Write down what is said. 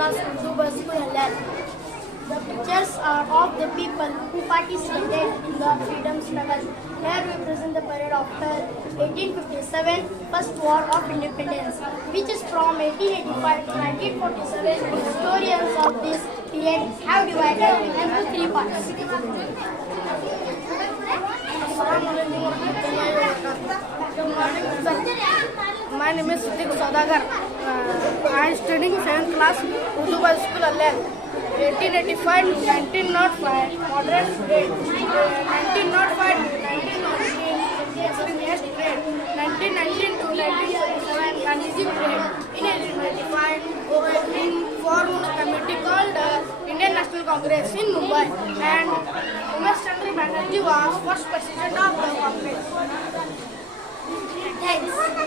class Urdu by School Haliyal. The pictures are of the people who participated in the freedom struggle. Here we present the parade after 1857, First War of Independence, which is from 1885 to 1947. Historians of this period have divided it into three parts. Good morning, sir. My name is Saudagar. I am studying 7th class Urdu by School Haliyal. 1885 to 1905 moderate grade. 1905 to 1919 extremist grade. 1919 to 1927 conducive grade. In 1895 we formed a committee called Indian National Congress in Mumbai, and Umesh Chandra Banerjee was first president of the Congress. Thanks.